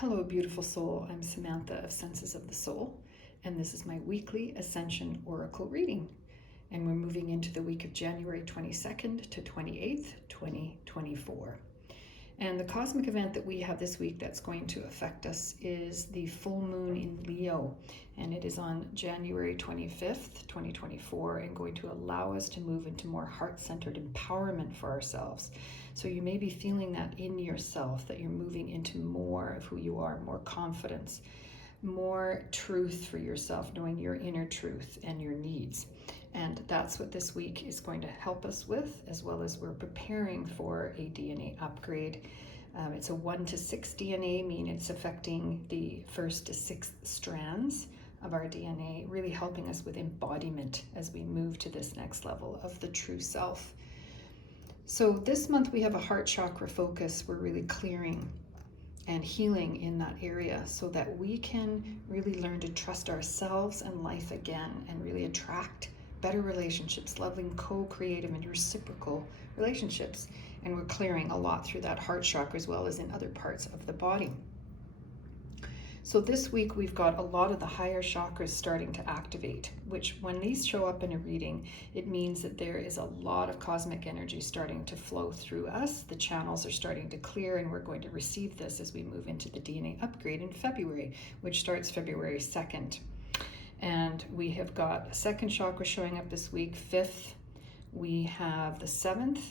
Hello, beautiful soul. I'm Samantha of Senses of the Soul, and this is my weekly Ascension Oracle reading. And we're moving into the week of January 22nd to 28th, 2024. And the cosmic event that we have this week that's going to affect us is the full moon in Leo. And it is on January 25th, 2024, and going to allow us to move into more heart-centered empowerment for ourselves. So you may be feeling that in yourself, that you're moving into more of who you are, more confidence, more truth for yourself, knowing your inner truth and your needs. And that's what this week is going to help us with, as well as we're preparing for a DNA upgrade. It's a 1 to 6 DNA, meaning it's affecting the 1st to 6th strands of our DNA, really helping us with embodiment as we move to this next level of the true self. So this month we have a heart chakra focus. We're really clearing and healing in that area so that we can really learn to trust ourselves and life again and really attract better relationships, loving, co-creative and reciprocal relationships. And we're clearing a lot through that heart chakra as well as in other parts of the body. So this week we've got a lot of the higher chakras starting to activate, which when these show up in a reading, it means that there is a lot of cosmic energy starting to flow through us. The channels are starting to clear, and we're going to receive this as we move into the DNA upgrade in February, which starts February 2nd. And we have got a second chakra showing up this week, 5th. We have the 7th,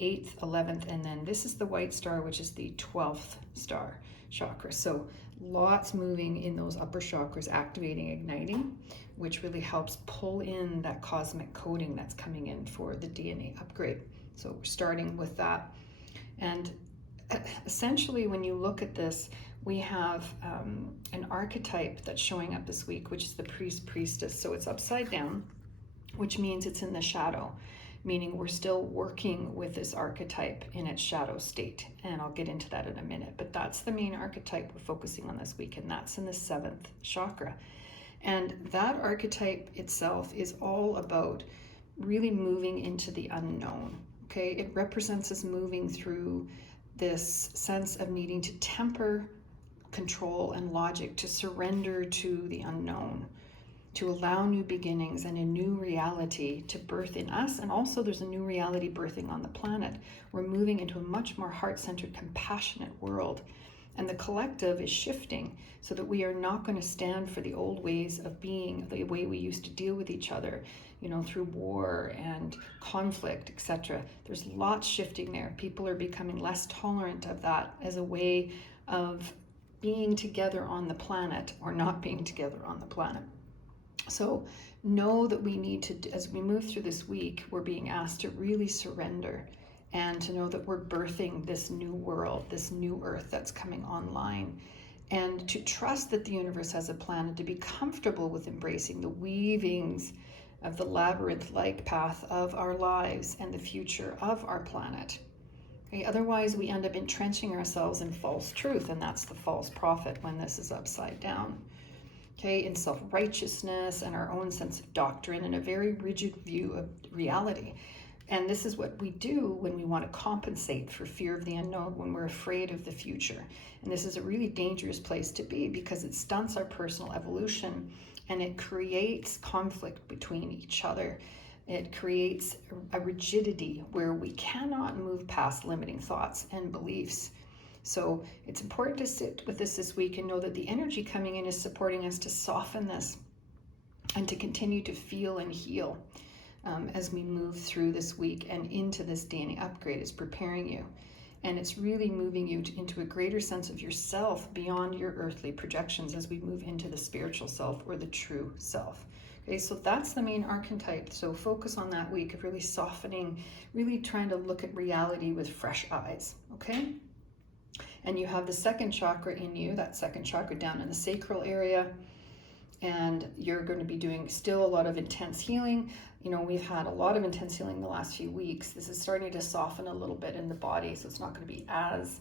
8th, 11th, and then this is the white star, which is the 12th star chakra. So lots moving in those upper chakras, activating, igniting, which really helps pull in that cosmic coding that's coming in for the DNA upgrade. So we're starting with that. And essentially, when you look at this, we have an archetype that's showing up this week, which is the priestess. So it's upside down, which means it's in the shadow, meaning we're still working with this archetype in its shadow state. And I'll get into that in a minute, but that's the main archetype we're focusing on this week, and that's in the 7th chakra. And that archetype itself is all about really moving into the unknown, okay? It represents us moving through this sense of needing to temper control and logic, to surrender to the unknown, to allow new beginnings and a new reality to birth in us. And also there's a new reality birthing on the planet. We're moving into a much more heart-centered, compassionate world. And the collective is shifting so that we are not going to stand for the old ways of being, the way we used to deal with each other, you know, through war and conflict, etc. There's lots shifting there. People are becoming less tolerant of that as a way of being together on the planet or not being together on the planet. So know that we need to, as we move through this week, we're being asked to really surrender and to know that we're birthing this new world, this new earth that's coming online, and to trust that the universe has a plan and to be comfortable with embracing the weavings of the labyrinth-like path of our lives and the future of our planet. Okay, otherwise, we end up entrenching ourselves in false truth, and that's the false prophet when this is upside down. Okay, in self-righteousness and our own sense of doctrine and a very rigid view of reality. And this is what we do when we want to compensate for fear of the unknown, when we're afraid of the future. And this is a really dangerous place to be because it stunts our personal evolution and it creates conflict between each other. It creates a rigidity where we cannot move past limiting thoughts and beliefs. So it's important to sit with this week and know that the energy coming in is supporting us to soften this and to continue to feel and heal as we move through this week and into this DNA upgrade. Is preparing you. And it's really moving you into a greater sense of yourself beyond your earthly projections as we move into the spiritual self or the true self. Okay, so that's the main archetype. So focus on that week of really softening, really trying to look at reality with fresh eyes, okay? And you have the 2nd chakra in you, that 2nd chakra down in the sacral area. And you're going to be doing still a lot of intense healing. You know, we've had a lot of intense healing the last few weeks. This is starting to soften a little bit in the body, so it's not going to be as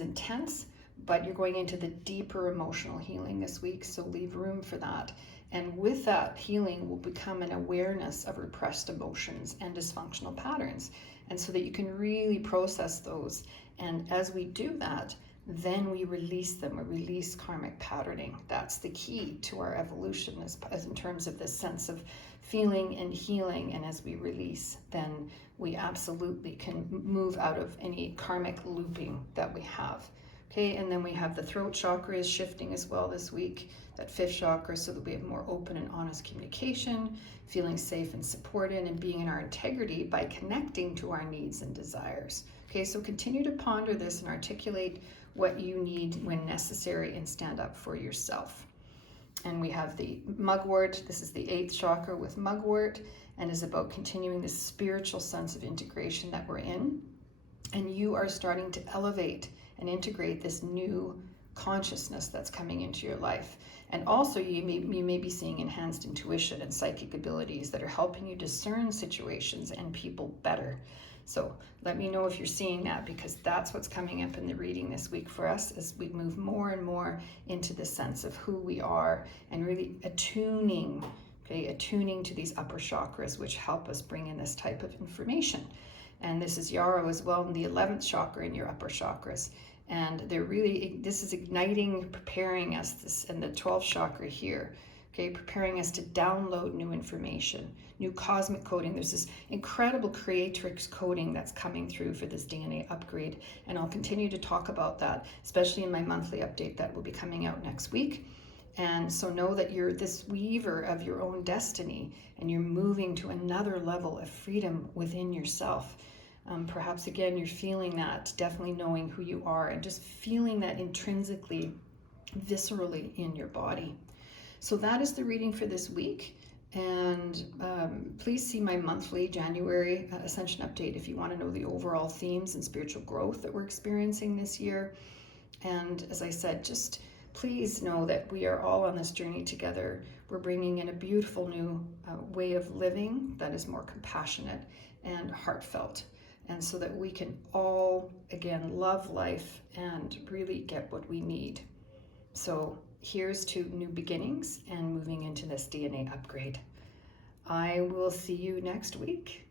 intense, but you're going into the deeper emotional healing this week, so leave room for that. And with that healing will become an awareness of repressed emotions and dysfunctional patterns, and so that you can really process those. And as we do that, then we release them. We release karmic patterning. That's the key to our evolution as in terms of this sense of feeling and healing. And as we release, then we absolutely can move out of any karmic looping that we have. Okay, and then we have the throat chakra is shifting as well this week, that 5th chakra, so that we have more open and honest communication, feeling safe and supported, and being in our integrity by connecting to our needs and desires. Okay, so continue to ponder this and articulate what you need when necessary and stand up for yourself. And we have the mugwort. This is the 8th chakra with mugwort, and is about continuing this spiritual sense of integration that we're in. And you are starting to elevate and integrate this new consciousness that's coming into your life. And also you may be seeing enhanced intuition and psychic abilities that are helping you discern situations and people better. So let me know if you're seeing that, because that's what's coming up in the reading this week for us as we move more and more into the sense of who we are and really attuning to these upper chakras, which help us bring in this type of information. And this is Yarrow as well in the 11th chakra in your upper chakras. And this is igniting, preparing us, this and the 12th chakra here, okay, preparing us to download new information, new cosmic coding. There's this incredible creatrix coding that's coming through for this DNA upgrade. And I'll continue to talk about that, especially in my monthly update that will be coming out next week. And so know that you're this weaver of your own destiny, and you're moving to another level of freedom within yourself. Perhaps again, you're feeling that, definitely knowing who you are and just feeling that intrinsically, viscerally in your body. So that is the reading for this week. And please see my monthly January Ascension update if you want to know the overall themes and spiritual growth that we're experiencing this year. And as I said, just please know that we are all on this journey together. We're bringing in a beautiful new way of living that is more compassionate and heartfelt. And so that we can all, again, love life and really get what we need. So here's to new beginnings and moving into this DNA upgrade. I will see you next week.